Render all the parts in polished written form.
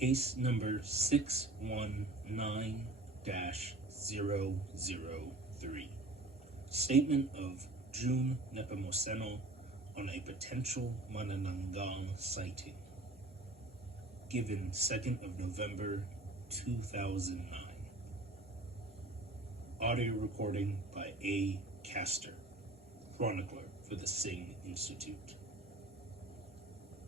Case number 619-003. Statement of June Nepomuceno on a potential manananggal sighting. Given 2nd of November 2009. Audio recording by A. Castor, chronicler for the Singh Institute.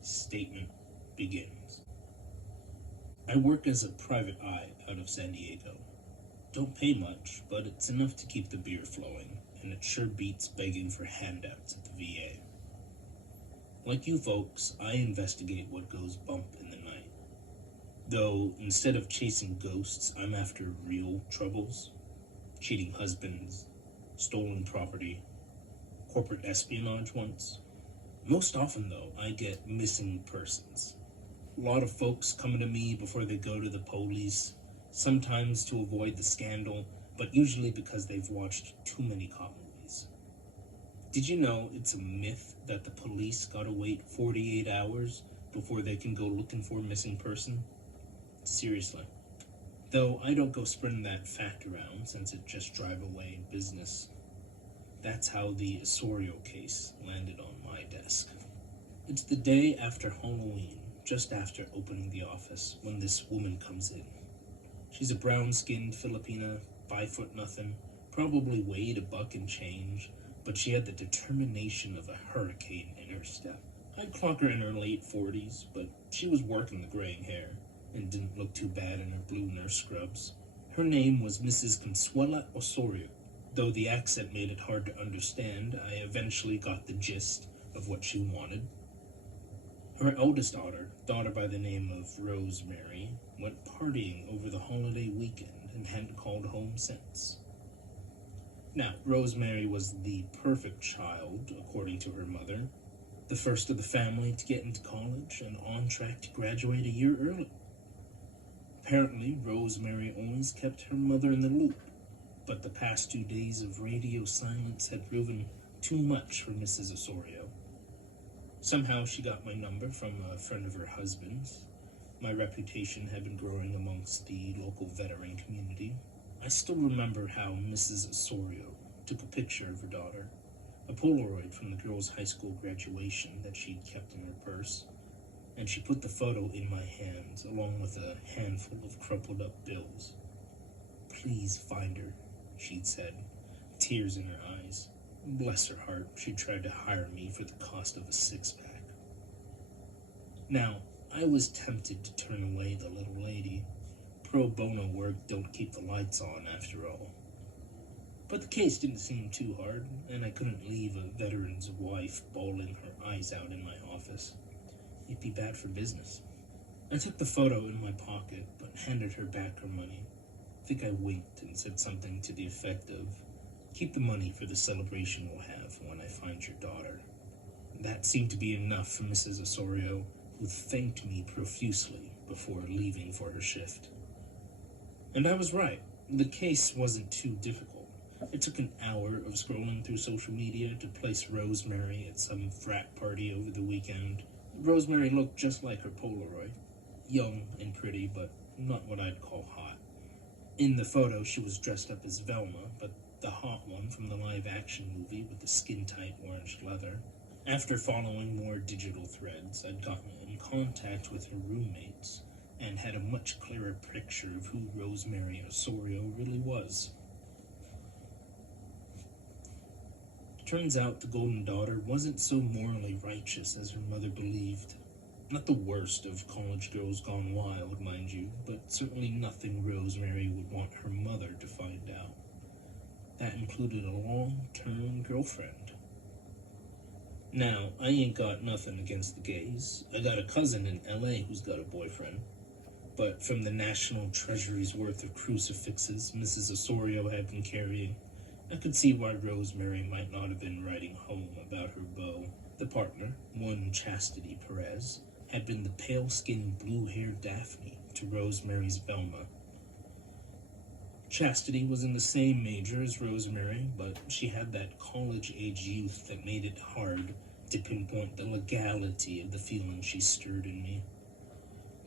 Statement begins. I work as a private eye out of San Diego. Don't pay much, but it's enough to keep the beer flowing, and it sure beats begging for handouts at the VA. Like you folks, I investigate what goes bump in the night. Though, instead of chasing ghosts, I'm after real troubles. Cheating husbands, stolen property, corporate espionage once. Most often, though, I get missing persons. A lot of folks coming to me before they go to the police, sometimes to avoid the scandal, but usually because they've watched too many cop movies. Did you know it's a myth that the police gotta wait 48 hours before they can go looking for a missing person? Seriously. Though I don't go spreading that fact around since it just drive away business. That's how the Osorio case landed on my desk. It's the day after Halloween, just after opening the office, when this woman comes in. She's a brown-skinned Filipina, 5'0", probably weighed a buck and change, but she had the determination of a hurricane in her step. I'd clock her in her late 40s, but she was working the graying hair, and didn't look too bad in her blue nurse scrubs. Her name was Mrs. Consuela Osorio. Though the accent made it hard to understand, I eventually got the gist of what she wanted. Her eldest daughter by the name of Rosemary, went partying over the holiday weekend and hadn't called home since. Now, Rosemary was the perfect child, according to her mother, the first of the family to get into college and on track to graduate a year early. Apparently, Rosemary always kept her mother in the loop, but the past 2 days of radio silence had proven too much for Mrs. Osorio. Somehow she got my number from a friend of her husband's. My reputation had been growing amongst the local veteran community. I still remember how Mrs. Osorio took a picture of her daughter, a Polaroid from the girl's high school graduation that she'd kept in her purse, and she put the photo in my hands along with a handful of crumpled up bills. "Please find her," she'd said, tears in her eyes. Bless her heart, she tried to hire me for the cost of a six-pack. Now, I was tempted to turn away the little lady. Pro bono work don't keep the lights on, after all. But the case didn't seem too hard, and I couldn't leave a veteran's wife bawling her eyes out in my office. It'd be bad for business. I took the photo in my pocket, but handed her back her money. I think I winked and said something to the effect of, "Keep the money for the celebration we'll have when I find your daughter." That seemed to be enough for Mrs. Osorio, who thanked me profusely before leaving for her shift. And I was right. The case wasn't too difficult. It took an hour of scrolling through social media to place Rosemary at some frat party over the weekend. Rosemary looked just like her Polaroid. Young and pretty, but not what I'd call hot. In the photo, she was dressed up as Velma, but the hot one from the live-action movie with the skin-tight orange leather. After following more digital threads, I'd gotten in contact with her roommates and had a much clearer picture of who Rosemary Osorio really was. Turns out the golden daughter wasn't so morally righteous as her mother believed. Not the worst of college girls gone wild, mind you, but certainly nothing Rosemary would want her mother to find out. That included a long-term girlfriend. Now, I ain't got nothing against the gays. I got a cousin in LA who's got a boyfriend. But from the National Treasury's worth of crucifixes Mrs. Osorio had been carrying, I could see why Rosemary might not have been writing home about her beau. The partner, one Chastity Perez, had been the pale-skinned, blue-haired Daphne to Rosemary's Velma. Chastity was in the same major as Rosemary, but she had that college-age youth that made it hard to pinpoint the legality of the feeling she stirred in me.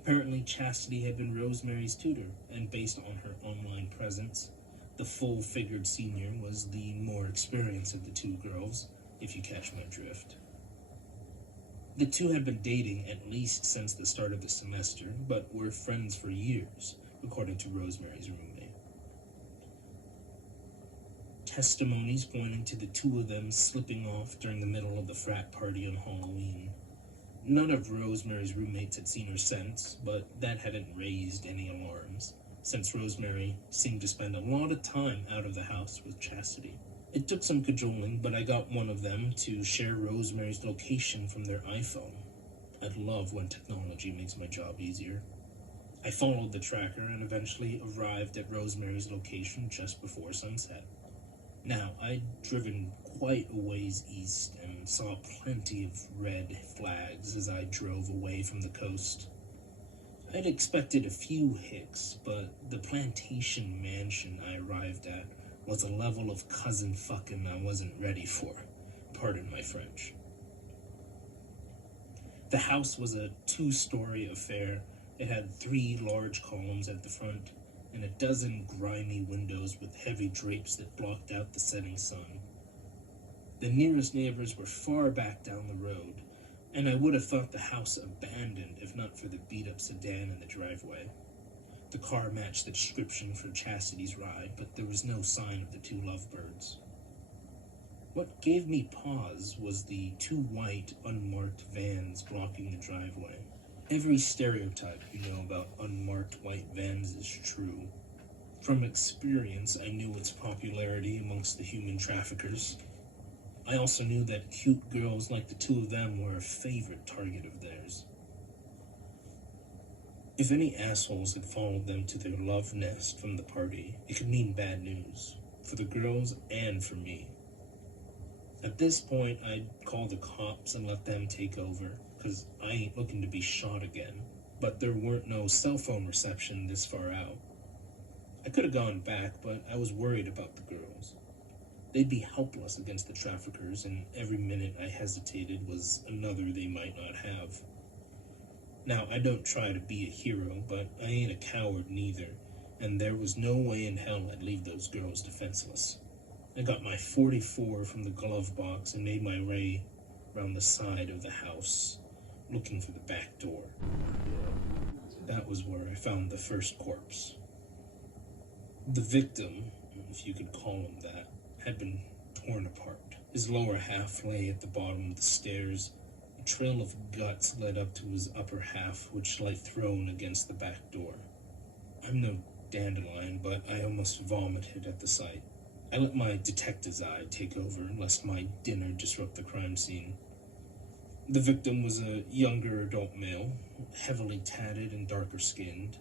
Apparently, Chastity had been Rosemary's tutor, and based on her online presence, the full-figured senior was the more experienced of the two girls, if you catch my drift. The two had been dating at least since the start of the semester, but were friends for years, according to Rosemary's roommate. Testimonies pointing to the two of them slipping off during the middle of the frat party on Halloween. None of Rosemary's roommates had seen her since, but that hadn't raised any alarms, since Rosemary seemed to spend a lot of time out of the house with Chastity. It took some cajoling, but I got one of them to share Rosemary's location from their iPhone. I love when technology makes my job easier. I followed the tracker and eventually arrived at Rosemary's location just before sunset. Now, I'd driven quite a ways east and saw plenty of red flags as I drove away from the coast. I'd expected a few hicks, but the plantation mansion I arrived at was a level of cousin fucking I wasn't ready for. Pardon my French. The house was a 2-story affair. It had 3 large columns at the front and a dozen grimy windows with heavy drapes that blocked out the setting sun. The nearest neighbors were far back down the road, and I would have thought the house abandoned if not for the beat-up sedan in the driveway. The car matched the description for Chastity's ride, but there was no sign of the 2 lovebirds. What gave me pause was the 2 white, unmarked vans blocking the driveway. Every stereotype you know about unmarked white vans is true. From experience, I knew its popularity amongst the human traffickers. I also knew that cute girls like the 2 of them were a favorite target of theirs. If any assholes had followed them to their love nest from the party, it could mean bad news, for the girls and for me. At this point, I'd call the cops and let them take over, because I ain't looking to be shot again, but there weren't no cell phone reception this far out. I could have gone back, but I was worried about the girls. They'd be helpless against the traffickers, and every minute I hesitated was another they might not have. Now, I don't try to be a hero, but I ain't a coward neither, and there was no way in hell I'd leave those girls defenseless. I got my .44 from the glove box and made my way around the side of the house, looking for the back door. That was where I found the first corpse. The victim, if you could call him that, had been torn apart. His lower half lay at the bottom of the stairs. A trail of guts led up to his upper half, which lay thrown against the back door. I'm no dandelion, but I almost vomited at the sight. I let my detective's eye take over, lest my dinner disrupt the crime scene. The victim was a younger adult male, heavily tatted and darker skinned.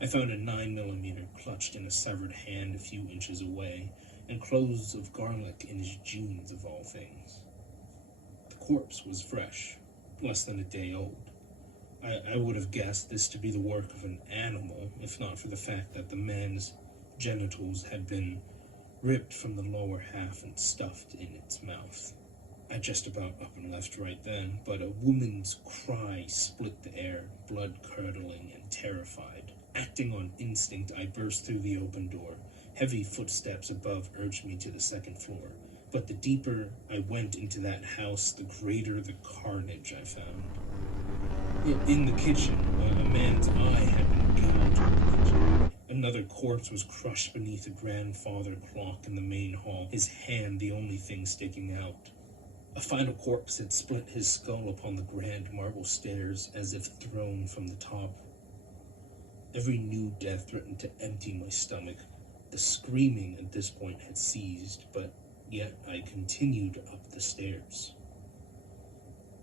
I found a 9mm clutched in a severed hand a few inches away, and cloves of garlic in his jeans of all things. The corpse was fresh, less than a day old. I would have guessed this to be the work of an animal, if not for the fact that the man's genitals had been ripped from the lower half and stuffed in its mouth. I just about up and left right then, but a woman's cry split the air, blood-curdling and terrified. Acting on instinct, I burst through the open door. Heavy footsteps above urged me to the second floor, but the deeper I went into that house, the greater the carnage I found. In the kitchen, a man's eye had been gouged with the kitchen. Another corpse was crushed beneath a grandfather clock in the main hall, his hand the only thing sticking out. A final corpse had split his skull upon the grand marble stairs as if thrown from the top. Every new death threatened to empty my stomach. The screaming at this point had ceased, but yet I continued up the stairs.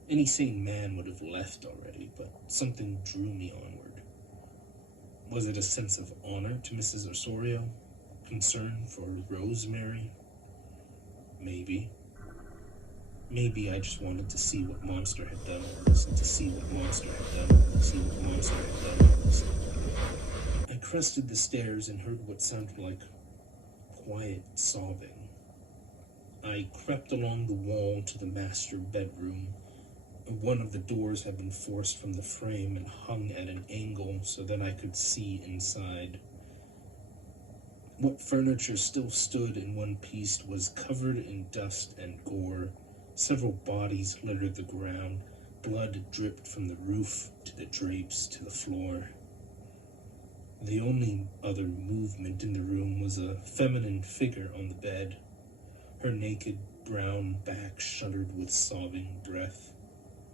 Any sane man would have left already, but something drew me onward. Was it a sense of honor to Mrs. Osorio? Concern for Rosemary? Maybe. Maybe I just wanted to see what Monster had done all this, and to see what Monster had done all this, and what Monster had done all this. I crested the stairs and heard what sounded like quiet sobbing. I crept along the wall to the master bedroom. One of the doors had been forced from the frame and hung at an angle so that I could see inside. What furniture still stood in one piece was covered in dust and gore. Several bodies littered the ground. Blood dripped from the roof to the drapes to the floor. The only other movement in the room was a feminine figure on the bed. Her naked brown back shuddered with sobbing breath.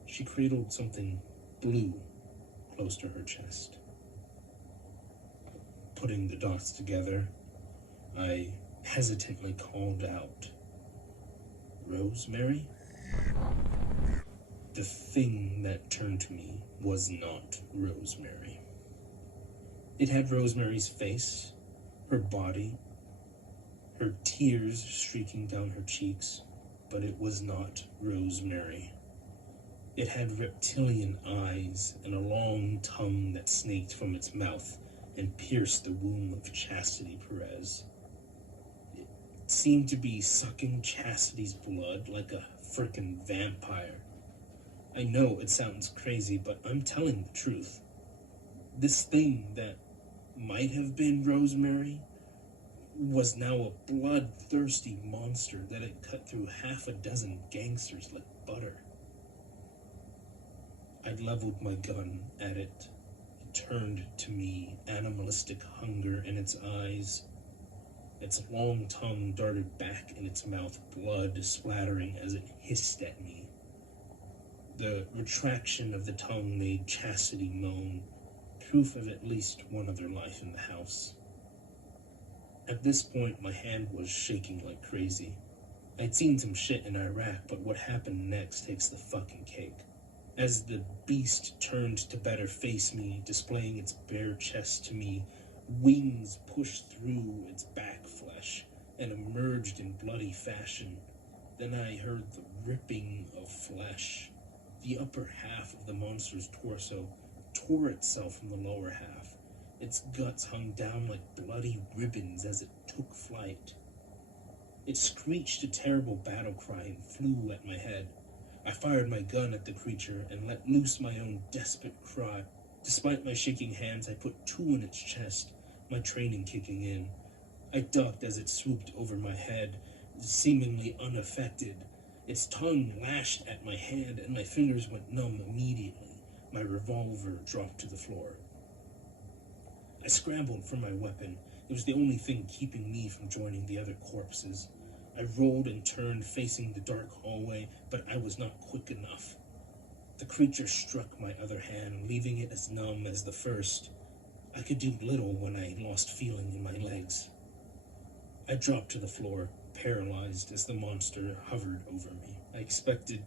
She cradled something blue close to her chest. Putting the dots together, I hesitantly called out, "Rosemary?" The thing that turned to me was not Rosemary. It had Rosemary's face, her body, her tears streaking down her cheeks, but it was not Rosemary. It had reptilian eyes and a long tongue that snaked from its mouth and pierced the womb of Chastity Perez. It seemed to be sucking Chastity's blood like a frickin' vampire. I know it sounds crazy, but I'm telling the truth. This thing that might have been Rosemary was now a bloodthirsty monster that had cut through half a dozen gangsters like butter. I leveled my gun at it. It turned to me, animalistic hunger in its eyes. Its long tongue darted back in its mouth, blood splattering as it hissed at me. The retraction of the tongue made Chastity moan, proof of at least one other life in the house. At this point, my hand was shaking like crazy. I'd seen some shit in Iraq, but what happened next takes the fucking cake. As the beast turned to better face me, displaying its bare chest to me, wings pushed through its back flesh and emerged in bloody fashion. Then I heard the ripping of flesh. The upper half of the monster's torso tore itself from the lower half. Its guts hung down like bloody ribbons as it took flight. It screeched a terrible battle cry and flew at my head. I fired my gun at the creature and let loose my own desperate cry. Despite my shaking hands, I put two in its chest, my training kicking in. I ducked as it swooped over my head, seemingly unaffected. Its tongue lashed at my hand and my fingers went numb immediately. My revolver dropped to the floor. I scrambled for my weapon. It was the only thing keeping me from joining the other corpses. I rolled and turned, facing the dark hallway, but I was not quick enough. The creature struck my other hand, leaving it as numb as the first. I could do little when I lost feeling in my legs. I dropped to the floor, paralyzed as the monster hovered over me. I expected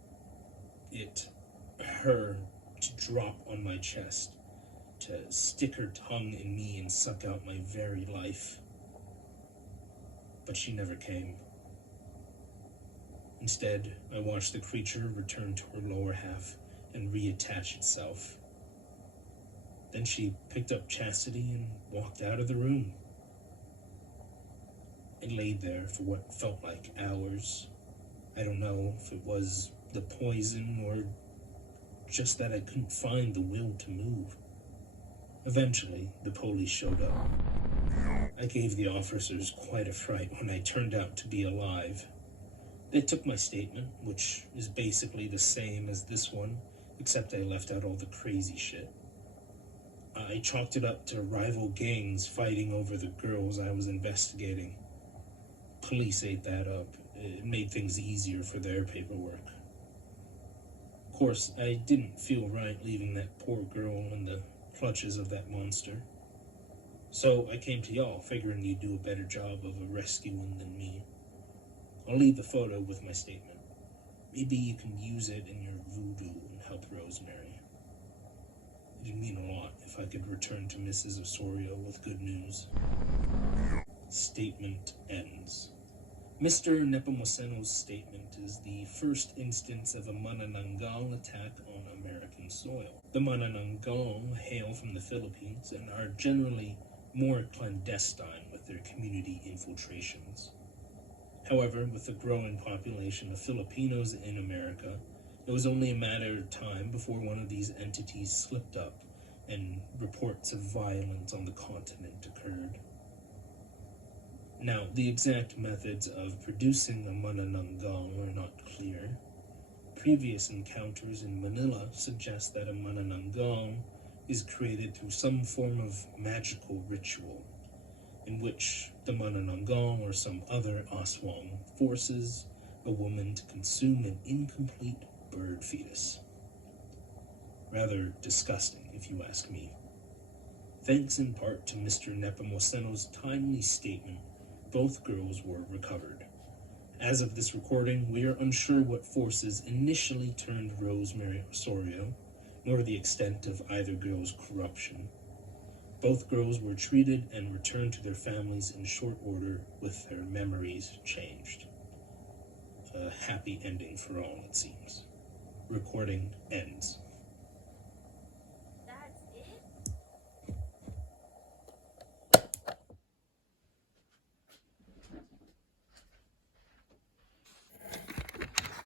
her, to drop on my chest, to stick her tongue in me and suck out my very life. But she never came. Instead, I watched the creature return to her lower half and reattach itself. Then she picked up Chastity and walked out of the room. I laid there for what felt like hours. I don't know if it was the poison or just that I couldn't find the will to move. Eventually, the police showed up. I gave the officers quite a fright when I turned out to be alive. They took my statement, which is basically the same as this one, except I left out all the crazy shit. I chalked it up to rival gangs fighting over the girls I was investigating. Police ate that up. It made things easier for their paperwork. Of course, I didn't feel right leaving that poor girl in the clutches of that monster. So I came to y'all, figuring you'd do a better job of a rescuing than me. I'll leave the photo with my statement. Maybe you can use it in your voodoo and help Rosemary. It'd mean a lot if I could return to Mrs. Osorio with good news. Statement ends. Mr. Nepomuceno's statement is the first instance of a manananggal attack on American soil. The manananggal hail from the Philippines and are generally more clandestine with their community infiltrations. However, with the growing population of Filipinos in America, It was only a matter of time before one of these entities slipped up and reports of violence on the continent occurred. Now, the exact methods of producing a manananggal are not clear. Previous encounters in Manila suggest that a manananggal is created through some form of magical ritual, in which the manananggal or some other aswang forces a woman to consume an incomplete bird fetus. Rather disgusting, if you ask me. Thanks in part to Mr. Nepomuceno's timely statement, both girls were recovered. As of this recording, we are unsure what forces initially turned Rosemary Osorio, nor the extent of either girl's corruption. Both girls were treated and returned to their families in short order with their memories changed. A happy ending for all, it seems. Recording ends.